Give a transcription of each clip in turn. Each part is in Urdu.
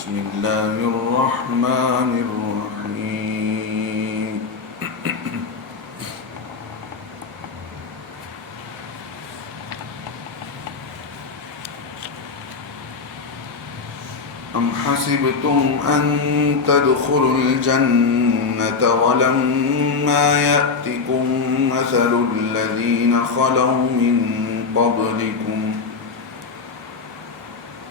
بسم الله الرحمن الرحيم أم حسبتم أن تدخلوا الجنة ولما يأتكم مثل الذين خلوا من قبلكم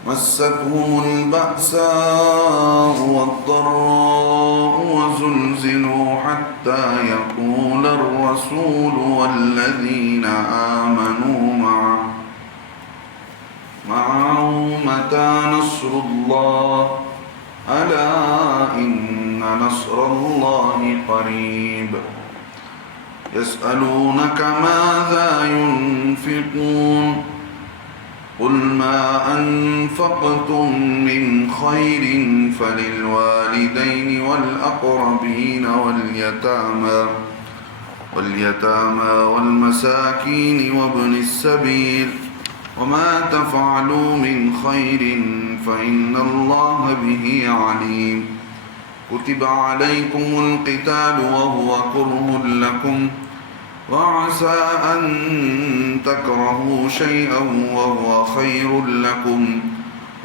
مستهم البأساء والضراء وزلزلوا حتى يقول الرسول والذين آمنوا معه متى نصر الله ألا إن نصر الله قريب يسألونك ماذا ينفقون قل ما أنفقتم من خير فللوالدين والأقربين واليتامى والمساكين وابن السبيل وما تفعلوا من خير فإن الله به عليم كتب عليكم القتال وهو كره لكم وعسى أن تكرهوا شيئا وهو خير لكم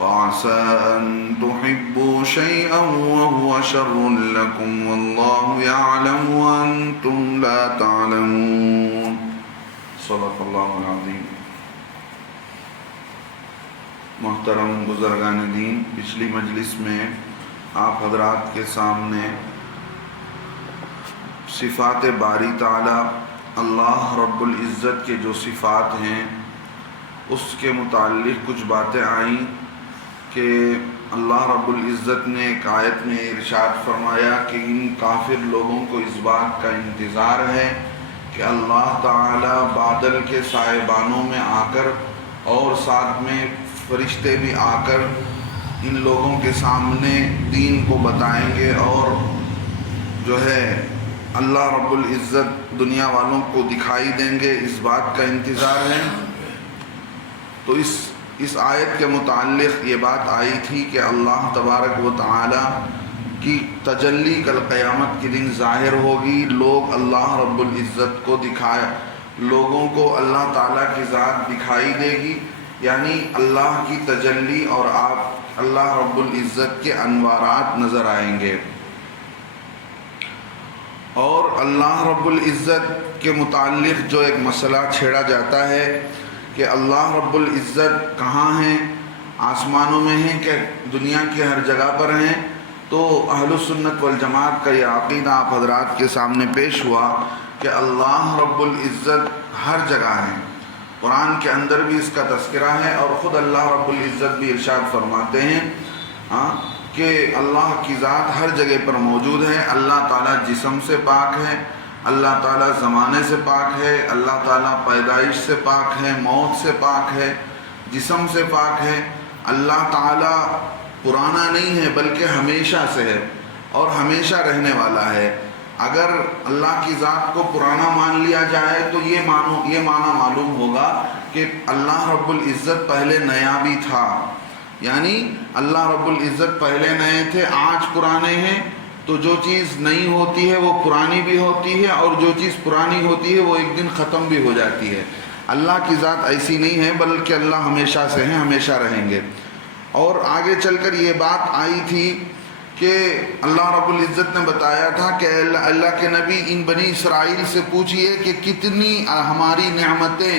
وعسى أن تحبوا شيئا وهو شر لكم والله يعلم وأنتم لا تعلمون صدق اللہ العظیم. محترم بزرگان دین، پچھلی مجلس میں آپ حضرات کے سامنے صفات باری تعالی، اللہ رب العزت کے جو صفات ہیں اس کے متعلق کچھ باتیں آئیں کہ اللہ رب العزت نے ایک آیت میں ارشاد فرمایا کہ ان کافر لوگوں کو اس بات کا انتظار ہے کہ اللہ تعالی بادل کے سائبانوں میں آ کر اور ساتھ میں فرشتے بھی آ کر ان لوگوں کے سامنے دین کو بتائیں گے اور جو ہے اللہ رب العزت دنیا والوں کو دکھائی دیں گے، اس بات کا انتظار ہے. تو اس آیت کے متعلق یہ بات آئی تھی کہ اللہ تبارک و تعالی کی تجلی کل قیامت کے دن ظاہر ہوگی. لوگ اللہ رب العزت کو لوگوں کو اللہ تعالیٰ کی ذات دکھائی دے گی، یعنی اللہ کی تجلی اور آپ اللہ رب العزت کے انوارات نظر آئیں گے. اور اللہ رب العزت کے متعلق جو ایک مسئلہ چھیڑا جاتا ہے کہ اللہ رب العزت کہاں ہیں، آسمانوں میں ہیں کہ دنیا کی ہر جگہ پر ہیں، تو اہل سنت والجماعت کا یہ عقیدہ آپ حضرات کے سامنے پیش ہوا کہ اللہ رب العزت ہر جگہ ہیں. قرآن کے اندر بھی اس کا تذکرہ ہے اور خود اللہ رب العزت بھی ارشاد فرماتے ہیں کہ اللہ کی ذات ہر جگہ پر موجود ہے. اللہ تعالیٰ جسم سے پاک ہے، اللہ تعالیٰ زمانے سے پاک ہے، اللہ تعالیٰ پیدائش سے پاک ہے، موت سے پاک ہے، جسم سے پاک ہے. اللہ تعالیٰ پرانا نہیں ہے بلکہ ہمیشہ سے ہے اور ہمیشہ رہنے والا ہے. اگر اللہ کی ذات کو پرانا مان لیا جائے تو یہ معنی معلوم ہوگا کہ اللہ رب العزت پہلے نیا بھی تھا، یعنی اللہ رب العزت پہلے نئے تھے، آج پرانے ہیں. تو جو چیز نئی ہوتی ہے وہ پرانی بھی ہوتی ہے اور جو چیز پرانی ہوتی ہے وہ ایک دن ختم بھی ہو جاتی ہے. اللہ کی ذات ایسی نہیں ہے بلکہ اللہ ہمیشہ سے ہیں، ہمیشہ رہیں گے. اور آگے چل کر یہ بات آئی تھی کہ اللہ رب العزت نے بتایا تھا کہ اللہ کے نبی ان بنی اسرائیل سے پوچھئے کہ کتنی ہماری نعمتیں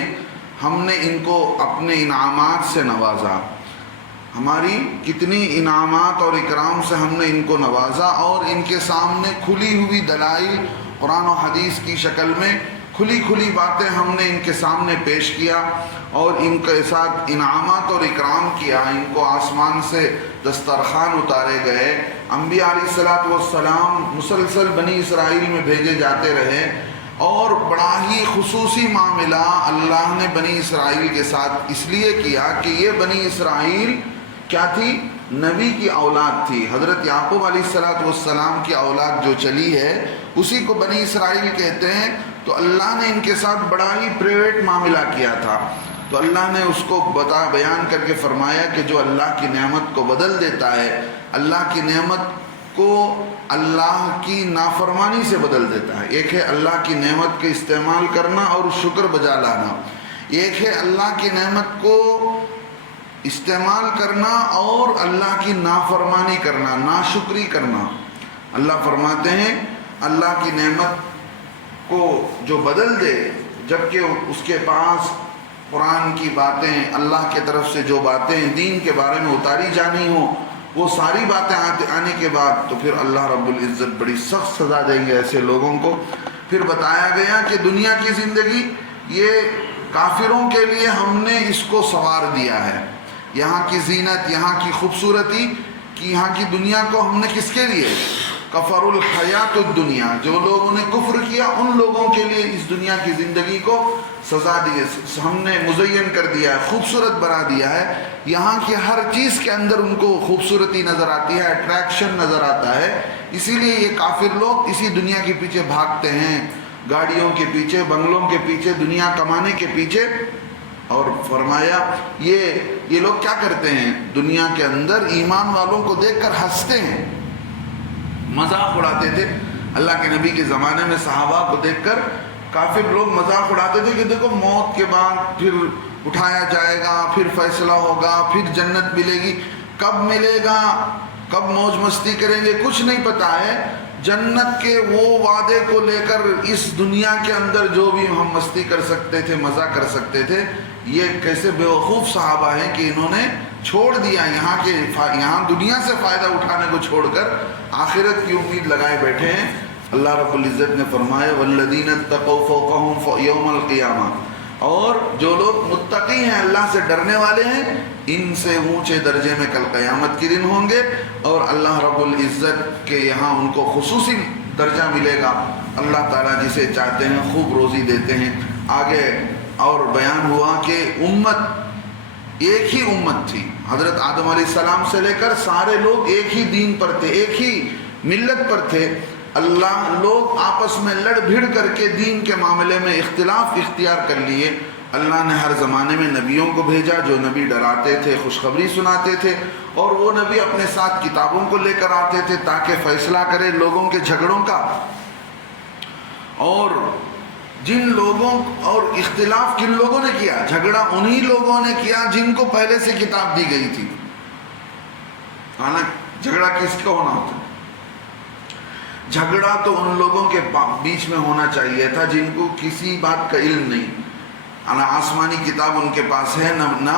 ہم نے ان کو اپنے انعامات سے نوازا، ہماری کتنی انعامات اور اکرام سے ہم نے ان کو نوازا، اور ان کے سامنے کھلی ہوئی دلائل قرآن و حدیث کی شکل میں کھلی باتیں ہم نے ان کے سامنے پیش کیا اور ان کے ساتھ انعامات اور اکرام کیا. ان کو آسمان سے دسترخوان اتارے گئے، انبیاء علیہ السلام مسلسل بنی اسرائیل میں بھیجے جاتے رہے اور بڑا ہی خصوصی معاملہ اللہ نے بنی اسرائیل کے ساتھ اس لیے کیا کہ یہ بنی اسرائیل کیا تھی؟ نبی کی اولاد تھی. حضرت یعقوب علیہ السلام کی اولاد جو چلی ہے اسی کو بنی اسرائیل کہتے ہیں. تو اللہ نے ان کے ساتھ بڑا ہی پرائیویٹ معاملہ کیا تھا. تو اللہ نے اس کو بیان کر کے فرمایا کہ جو اللہ کی نعمت کو بدل دیتا ہے، اللہ کی نعمت کو اللہ کی نافرمانی سے بدل دیتا ہے۔ ایک ہے اللہ کی نعمت کے استعمال کرنا اور شکر بجا لانا، ایک ہے اللہ کی نعمت کو استعمال کرنا اور اللہ کی نافرمانی کرنا، ناشکری کرنا۔ اللہ فرماتے ہیں اللہ کی نعمت کو جو بدل دے، جبکہ اس کے پاس قرآن کی باتیں، اللہ کے طرف سے جو باتیں دین کے بارے میں اتاری جانی ہوں، وہ ساری باتیں آنے کے بعد، تو پھر اللہ رب العزت بڑی سخت سزا دیں گے ایسے لوگوں کو۔ پھر بتایا گیا کہ دنیا کی زندگی یہ کافروں کے لیے ہم نے اس کو سنوار دیا ہے، یہاں کی زینت، یہاں کی خوبصورتی کی، یہاں کی دنیا کو ہم نے کس کے لیے؟ کفر الحیات الدنیا، جو لوگوں نے کفر کیا ان لوگوں کے لیے اس دنیا کی زندگی کو سزا دی، ہم نے مزین کر دیا ہے، خوبصورت بنا دیا ہے۔ یہاں کی ہر چیز کے اندر ان کو خوبصورتی نظر آتی ہے، اٹریکشن نظر آتا ہے، اسی لیے یہ کافر لوگ اسی دنیا کے پیچھے بھاگتے ہیں، گاڑیوں کے پیچھے، بنگلوں کے پیچھے، دنیا کمانے کے پیچھے۔ اور فرمایا یہ لوگ کیا کرتے ہیں؟ دنیا کے اندر ایمان والوں کو دیکھ کر ہنستے ہیں، مذاق اڑاتے تھے۔ اللہ کے نبی کے زمانے میں صحابہ کو دیکھ کر کافر لوگ مذاق اڑاتے تھے کہ دیکھو موت کے بعد پھر اٹھایا جائے گا، پھر فیصلہ ہوگا، پھر جنت ملے گی، کب ملے گا، کب موج مستی کریں گے، کچھ نہیں پتا ہے۔ جنت کے وہ وعدے کو لے کر اس دنیا کے اندر جو بھی ہم مستی کر سکتے تھے، مزہ کر سکتے تھے، یہ کیسے بیوقوف صحابہ ہیں کہ انہوں نے چھوڑ دیا، یہاں دنیا سے فائدہ اٹھانے کو چھوڑ کر آخرت کی امید لگائے بیٹھے ہیں۔ اللہ رب العزت نے فرمایا والذین اتقوا فوقهم یوم القیامہ، اور جو لوگ متقی ہیں، اللہ سے ڈرنے والے ہیں، ان سے اونچے درجے میں کل قیامت کے دن ہوں گے، اور اللہ رب العزت کے یہاں ان کو خصوصی درجہ ملے گا۔ اللہ تعالیٰ جسے چاہتے ہیں خوب روزی دیتے ہیں۔ آگے اور بیان ہوا کہ امت ایک ہی امت تھی، حضرت آدم علیہ السلام سے لے کر سارے لوگ ایک ہی دین پر تھے، ایک ہی ملت پر تھے۔ اللہ لوگ آپس میں لڑ بھڑ کر کے دین کے معاملے میں اختلاف اختیار کر لیے۔ اللہ نے ہر زمانے میں نبیوں کو بھیجا، جو نبی ڈراتے تھے، خوشخبری سناتے تھے، اور وہ نبی اپنے ساتھ کتابوں کو لے کر آتے تھے تاکہ فیصلہ کرے لوگوں کے جھگڑوں کا۔ اور جن لوگوں اور اختلاف کن لوگوں نے کیا؟ جھگڑا انہی لوگوں نے کیا جن کو پہلے سے کتاب دی گئی تھی۔ حالانکہ جھگڑا کس کا ہونا ہوتا ہے؟ جھگڑا تو ان لوگوں کے بیچ میں ہونا چاہیے تھا جن کو کسی بات کا علم نہیں، نہ آسمانی کتاب ان کے پاس ہے، نہ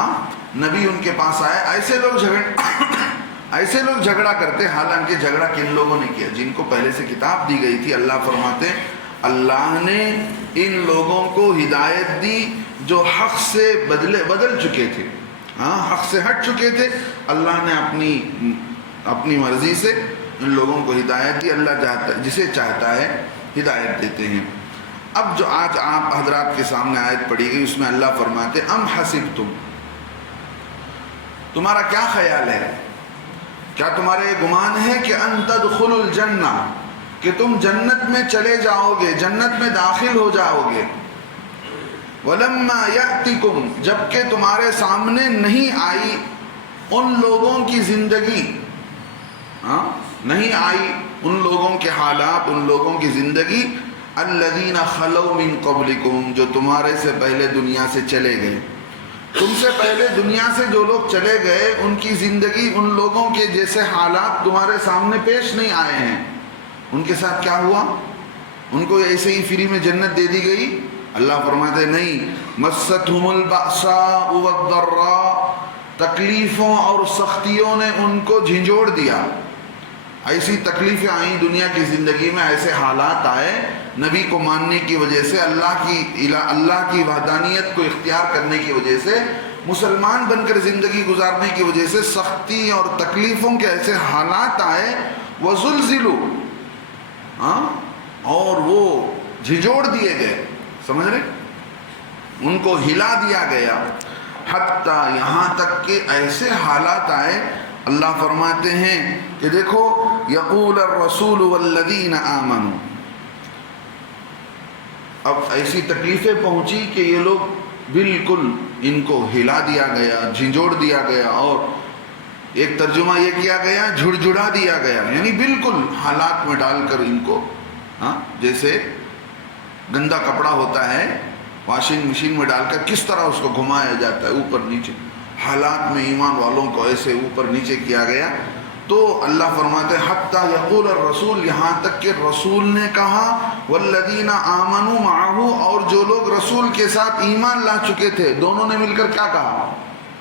نبی ان کے پاس آئے۔ ایسے لوگ جھگڑا کرتے، حالانکہ جھگڑا کن لوگوں نے کیا؟ جن کو پہلے سے کتاب دی گئی تھی۔ اللہ فرماتے اللہ نے ان لوگوں کو ہدایت دی جو حق سے بدل چکے تھے، حق سے ہٹ چکے تھے۔ اللہ نے اپنی مرضی سے ان لوگوں کو ہدایت دی۔ اللہ جسے چاہتا ہے ہدایت دیتے ہیں۔ اب جو آج آپ حضرات کے سامنے آیت پڑھی گئی، اس میں اللہ فرماتے ام حسبتم، تمہارا کیا خیال ہے، کیا تمہارے گمان ہے کہ ان تدخلوا الجنہ، کہ تم جنت میں چلے جاؤ گے، جنت میں داخل ہو جاؤ گے، ولما یأتکم، جبکہ تمہارے سامنے نہیں آئی ان لوگوں کی زندگی، نہیں آئی ان لوگوں کے حالات، ان لوگوں کی زندگی، الذین خلو من قبلکم، جو تمہارے سے پہلے دنیا سے چلے گئے، تم سے پہلے دنیا سے جو لوگ چلے گئے ان کی زندگی، ان لوگوں کے جیسے حالات تمہارے سامنے پیش نہیں آئے ہیں۔ ان کے ساتھ کیا ہوا؟ ان کو ایسے ہی فری میں جنت دے دی گئی؟ اللہ فرماتے نہیں، مستہم البأساء والضراء، تکلیفوں اور سختیوں نے ان کو جھنجھوڑ دیا، ایسی تکلیفیں آئیں دنیا کی زندگی میں، ایسے حالات آئے نبی کو ماننے کی وجہ سے، اللہ کی وحدانیت کو اختیار کرنے کی وجہ سے، مسلمان بن کر زندگی گزارنے کی وجہ سے سختی اور تکلیفوں کے ایسے حالات آئے، وزلزلوا، اور وہ جھنجھوڑ دیے گئے، سمجھ رہے، ان کو ہلا دیا گیا، حتیٰ یہاں تک کہ ایسے حالات آئے۔ اللہ فرماتے ہیں کہ دیکھو یقول الرسول والذین آمنوا، اب ایسی تکلیفیں پہنچی کہ یہ لوگ بالکل ان کو ہلا دیا گیا، جھنجھوڑ دیا گیا، اور ایک ترجمہ یہ کیا گیا جھڑجھڑا دیا گیا، یعنی بالکل حالات میں ڈال کر ان کو، جیسے گندا کپڑا ہوتا ہے واشنگ مشین میں ڈال کر کس طرح اس کو گھمایا جاتا ہے اوپر نیچے، حالات میں ایمان والوں کو ایسے اوپر نیچے کیا گیا۔ تو اللہ فرماتے ہیں حتی یقول الرسول، یہاں تک کہ رسول نے کہا، والذین آمنوا معہ، اور جو لوگ رسول کے ساتھ ایمان لا چکے تھے، دونوں نے مل کر کیا کہا؟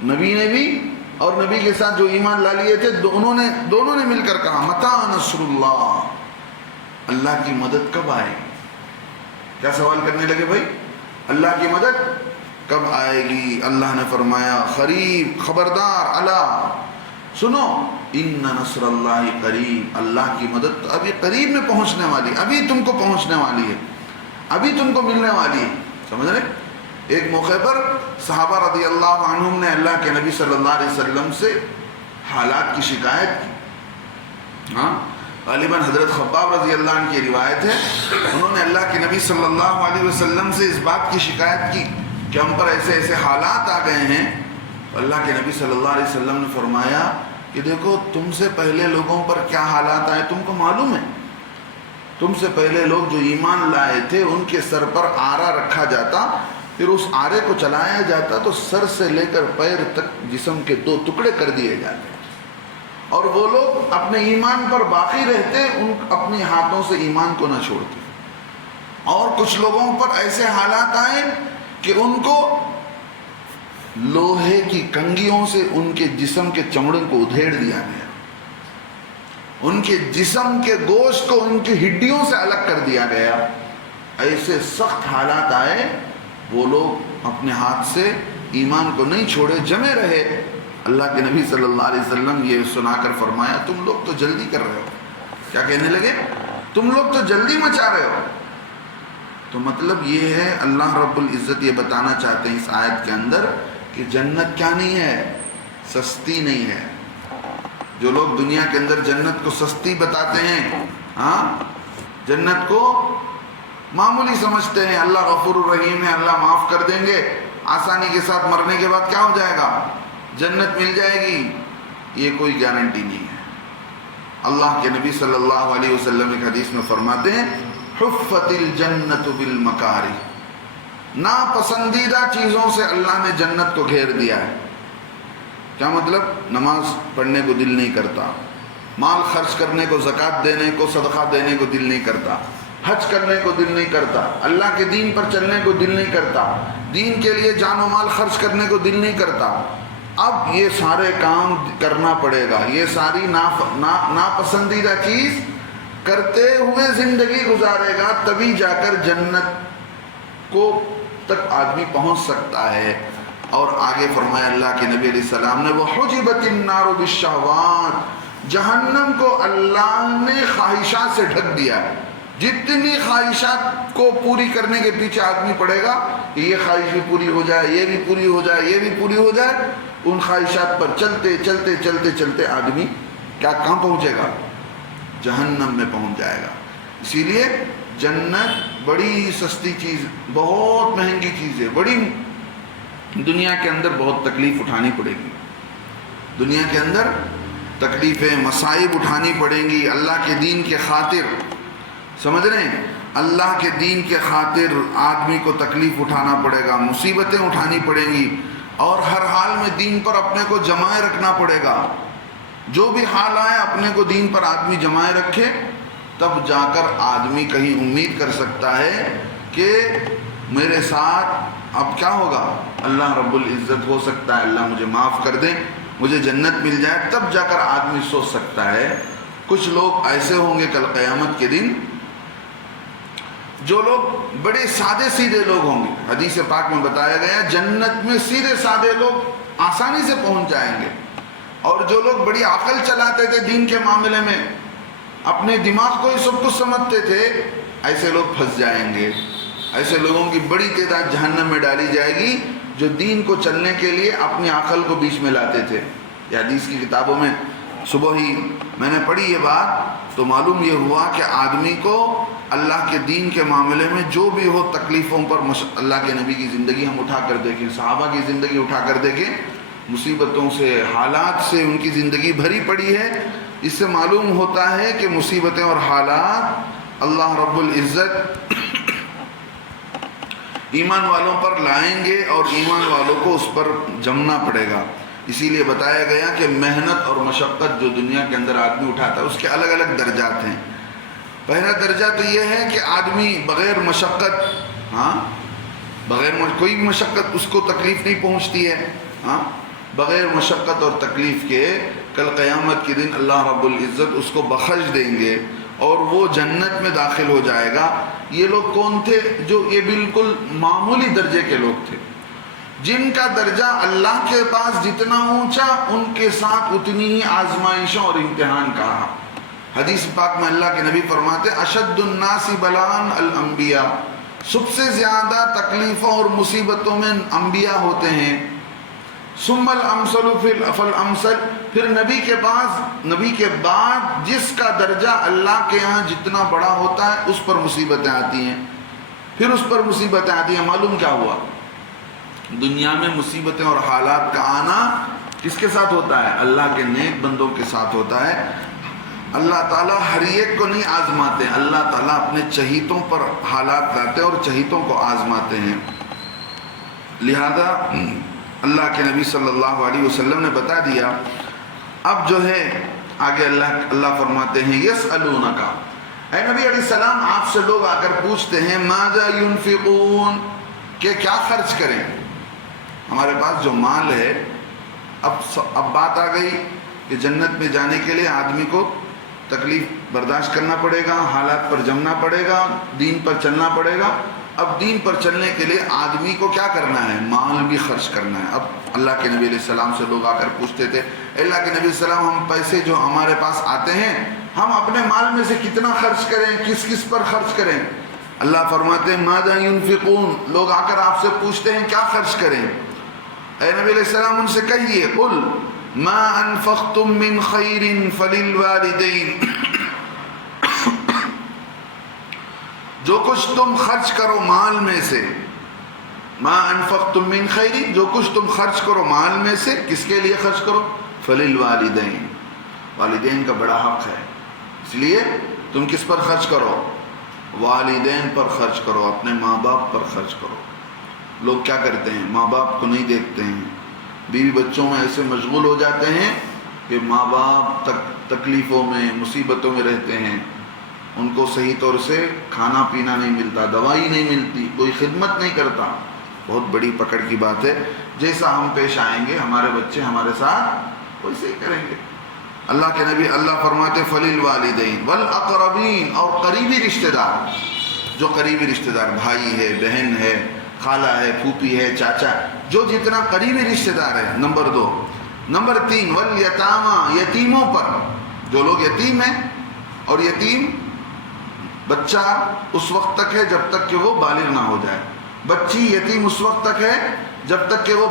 نبی نے بھی اور نبی کے ساتھ جو ایمان لا لیے تھے دونوں نے مل کر کہا، متی نصر اللہ، اللہ کی مدد کب آئے گی؟ کیا سوال کرنے لگے بھائی؟ اللہ کی مدد کب آئے گی؟ اللہ نے فرمایا قریب، خبردار، الا سنو، ان نصر اللہ قریب، اللہ کی مدد تو ابھی قریب میں پہنچنے والی، ابھی تم کو پہنچنے والی ہے، ابھی تم کو ملنے والی ہے، سمجھ رہے؟ ایک موقع پر صحابہ رضی اللہ عنہم نے اللہ کے نبی صلی اللہ علیہ وسلم سے حالات کی شکایت کی، غالباً حضرت خباب رضی اللہ عنہ کی روایت ہے، انہوں نے اللہ کے نبی صلی اللہ علیہ وسلم سے اس بات کی شکایت کی کہ ہم پر ایسے ایسے حالات آ گئے ہیں۔ اللہ کے نبی صلی اللہ علیہ وسلم نے فرمایا کہ دیکھو تم سے پہلے لوگوں پر کیا حالات آئے تم کو معلوم ہے، تم سے پہلے لوگ جو ایمان لائے تھے ان کے سر پر آرا رکھا جاتا، پھر اس آرے کو چلایا جاتا تو سر سے لے کر پیر تک جسم کے 2 ٹکڑے کر دیے جاتے، اور وہ لوگ اپنے ایمان پر باقی رہتے، ان اپنے ہاتھوں سے ایمان کو نہ چھوڑتے۔ اور کچھ لوگوں پر ایسے حالات آئے کہ ان کو لوہے کی کنگھیوں سے ان کے جسم کے چمڑے کو ادھیڑ دیا گیا، ان کے جسم کے گوشت کو ان کی ہڈیوں سے الگ کر دیا گیا۔ ایسے سخت حالات آئے، وہ لوگ اپنے ہاتھ سے ایمان کو نہیں چھوڑے، جمے رہے۔ اللہ کے نبی صلی اللہ علیہ وسلم یہ سنا کر فرمایا تم لوگ تو جلدی کر رہے ہو، کیا کہنے لگے؟ تم لوگ تو جلدی مچا رہے ہو۔ تو مطلب یہ ہے اللہ رب العزت یہ بتانا چاہتے ہیں اس آیت کے اندر کہ جنت کیا نہیں ہے؟ سستی نہیں ہے۔ جو لوگ دنیا کے اندر جنت کو سستی بتاتے ہیں، جنت کو معمولی سمجھتے ہیں، اللہ غفور الرحیم ہے، اللہ معاف کر دیں گے، آسانی کے ساتھ مرنے کے بعد کیا ہو جائے گا؟ جنت مل جائے گی، یہ کوئی گارنٹی نہیں ہے۔ اللہ کے نبی صلی اللہ علیہ وسلم ایک حدیث میں فرماتے ہیں حفت الجنت بالمکاری، ناپسندیدہ چیزوں سے اللہ نے جنت کو گھیر دیا ہے۔ کیا مطلب؟ نماز پڑھنے کو دل نہیں کرتا، مال خرچ کرنے کو، زکوٰۃ دینے کو، صدقہ دینے کو دل نہیں کرتا، حج کرنے کو دل نہیں کرتا، اللہ کے دین پر چلنے کو دل نہیں کرتا، دین کے لیے جان و مال خرچ کرنے کو دل نہیں کرتا۔ اب یہ سارے کام کرنا پڑے گا، یہ ساری ناپسندیدہ چیز کرتے ہوئے زندگی گزارے گا، تبھی جا کر جنت کو تک آدمی پہنچ سکتا ہے۔ اور آگے فرمایا اللہ کے نبی علیہ السلام نے وَحُجِبَتِ النَّارُ بِالشَّهَوَاتِ، جہنم کو اللہ نے خواہشات سے ڈھک دیا ہے۔ جتنی خواہشات کو پوری کرنے کے پیچھے آدمی پڑے گا، یہ خواہش بھی پوری ہو جائے، یہ بھی پوری ہو جائے، یہ بھی پوری ہو جائے، ان خواہشات پر چلتے چلتے چلتے چلتے آدمی کیا کہاں پہنچے گا؟ جہنم میں پہنچ جائے گا۔ اسی لیے جنت بڑی سستی چیز، بہت مہنگی چیز ہے، بڑی دنیا کے اندر بہت تکلیف اٹھانی پڑے گی، دنیا کے اندر تکلیفیں، مصائب اٹھانی پڑیں گی اللہ کے دین کے خاطر، سمجھ رہے ہیں؟ اللہ کے دین کے خاطر آدمی کو تکلیف اٹھانا پڑے گا، مصیبتیں اٹھانی پڑیں گی، اور ہر حال میں دین پر اپنے کو جمائے رکھنا پڑے گا۔ جو بھی حال آئے اپنے کو دین پر آدمی جمائے رکھے، تب جا کر آدمی کہیں امید کر سکتا ہے کہ میرے ساتھ اب کیا ہوگا؟ اللہ رب العزت ہو سکتا ہے اللہ مجھے معاف کر دیں، مجھے جنت مل جائے، تب جا کر آدمی سوچ سکتا ہے۔ کچھ لوگ ایسے ہوں گے کل قیامت کے دن جو لوگ بڑے سادے سیدھے لوگ ہوں گے، حدیث پاک میں بتایا گیا جنت میں سیدھے سادے لوگ آسانی سے پہنچ جائیں گے، اور جو لوگ بڑی عقل چلاتے تھے دین کے معاملے میں، اپنے دماغ کو ہی سب کچھ سمجھتے تھے، ایسے لوگ پھنس جائیں گے۔ ایسے لوگوں کی بڑی تعداد جہنم میں ڈالی جائے گی جو دین کو چلنے کے لیے اپنی عقل کو بیچ میں لاتے تھے۔ یہ حدیث کی کتابوں میں صبح ہی میں نے پڑھی یہ بات تو معلوم یہ ہوا کہ آدمی کو اللہ کے دین کے معاملے میں جو بھی ہو تکلیفوں پر اللہ کے نبی کی زندگی ہم اٹھا کر دیکھیں، صحابہ کی زندگی اٹھا کر دیکھیں، مصیبتوں سے، حالات سے ان کی زندگی بھری پڑی ہے۔ اس سے معلوم ہوتا ہے کہ مصیبتیں اور حالات اللہ رب العزت ایمان والوں پر لائیں گے اور ایمان والوں کو اس پر جمنا پڑے گا۔ اسی لیے بتایا گیا کہ محنت اور مشقت جو دنیا کے اندر آدمی اٹھاتا ہے اس کے الگ الگ درجات ہیں۔ پہلا درجہ تو یہ ہے کہ آدمی بغیر مشقت، کوئی بھی مشقت اس کو تکلیف نہیں پہنچتی ہے، بغیر مشقت اور تکلیف کے کل قیامت کے دن اللہ رب العزت اس کو بخش دیں گے اور وہ جنت میں داخل ہو جائے گا۔ یہ لوگ کون تھے؟ جو یہ بالکل معمولی درجے کے لوگ تھے، جن کا درجہ اللہ کے پاس جتنا اونچا ان کے ساتھ اتنی ہی آزمائشوں اور امتحان کا رہا۔ حدیث پاک میں اللہ کے نبی فرماتے اشد الناس بلاء الانبیاء، سب سے زیادہ تکلیفوں اور مصیبتوں میں انبیاء ہوتے ہیں۔ ثم الامثل فالامثل، پھر نبی کے بعد جس کا درجہ اللہ کے ہاں جتنا بڑا ہوتا ہے اس پر مصیبتیں آتی ہیں، پھر اس پر مصیبتیں آتی ہیں۔ معلوم کیا ہوا؟ دنیا میں مصیبتیں اور حالات کا آنا کس کے ساتھ ہوتا ہے؟ اللہ کے نیک بندوں کے ساتھ ہوتا ہے۔ اللہ تعالیٰ ہر ایک کو نہیں آزماتے، اللہ تعالیٰ اپنے چہیتوں پر حالات لاتے اور چہیتوں کو آزماتے ہیں۔ لہذا اللہ کے نبی صلی اللہ علیہ وسلم نے بتا دیا۔ اب جو ہے آگے اللہ فرماتے ہیں یسألونک، اے نبی علیہ السلام آپ سے لوگ آ کر پوچھتے ہیں ماذا ينفقون، کہ کیا خرچ کریں۔ ہمارے پاس جو مال ہے، اب بات آ گئی کہ جنت میں جانے کے لیے آدمی کو تکلیف برداشت کرنا پڑے گا، حالات پر جمنا پڑے گا، دین پر چلنا پڑے گا۔ اب دین پر چلنے کے لیے آدمی کو کیا کرنا ہے؟ مال بھی خرچ کرنا ہے۔ اب اللہ کے نبی علیہ السلام سے لوگ آ کر پوچھتے تھے اللہ کے نبی علیہ السلام ہم پیسے جو ہمارے پاس آتے ہیں ہم اپنے مال میں سے کتنا خرچ کریں، کس کس پر خرچ کریں؟ اللہ فرماتے ہیں ماذا ينفقون، لوگ آ کر آپ سے پوچھتے ہیں کیا خرچ کریں؟ اے نبی علیہ السلام ان سے کہیے قل ما انفقتم من خیر فللوالدین، جو کچھ تم خرچ کرو مال میں سے، ما انفقتم من خیر، جو کچھ تم خرچ کرو مال میں سے، کس کے لیے خرچ کرو؟ فللوالدین، والدین کا بڑا حق ہے، اس لیے تم کس پر خرچ کرو؟ والدین پر خرچ کرو، اپنے ماں باپ پر خرچ کرو۔ لوگ کیا کرتے ہیں؟ ماں باپ کو نہیں دیکھتے ہیں، بیوی بچوں میں ایسے مشغول ہو جاتے ہیں کہ ماں باپ تکلیفوں میں، مصیبتوں میں رہتے ہیں، ان کو صحیح طور سے کھانا پینا نہیں ملتا، دوائی نہیں ملتی، کوئی خدمت نہیں کرتا۔ بہت بڑی پکڑ کی بات ہے، جیسا ہم پیش آئیں گے ہمارے بچے ہمارے ساتھ ویسے ہی کریں گے۔ اللہ کے نبی اللہ فرماتے فللوالدین والاقربین، اور قریبی رشتہ دار، جو قریبی رشتہ دار بھائی ہے، بہن ہے، خالہ ہے، پھوپھی ہے، چاچا، جو جتنا قریبی رشتہ دار ہے، نمبر 2۔ نمبر 3 والیتامی، یتیموں پر، جو لوگ یتیم ہیں، اور یتیم بچہ اس وقت تک ہے جب تک کہ وہ بالغ نہ ہو جائے، بچی یتیم اس وقت تک ہے جب تک کہ وہ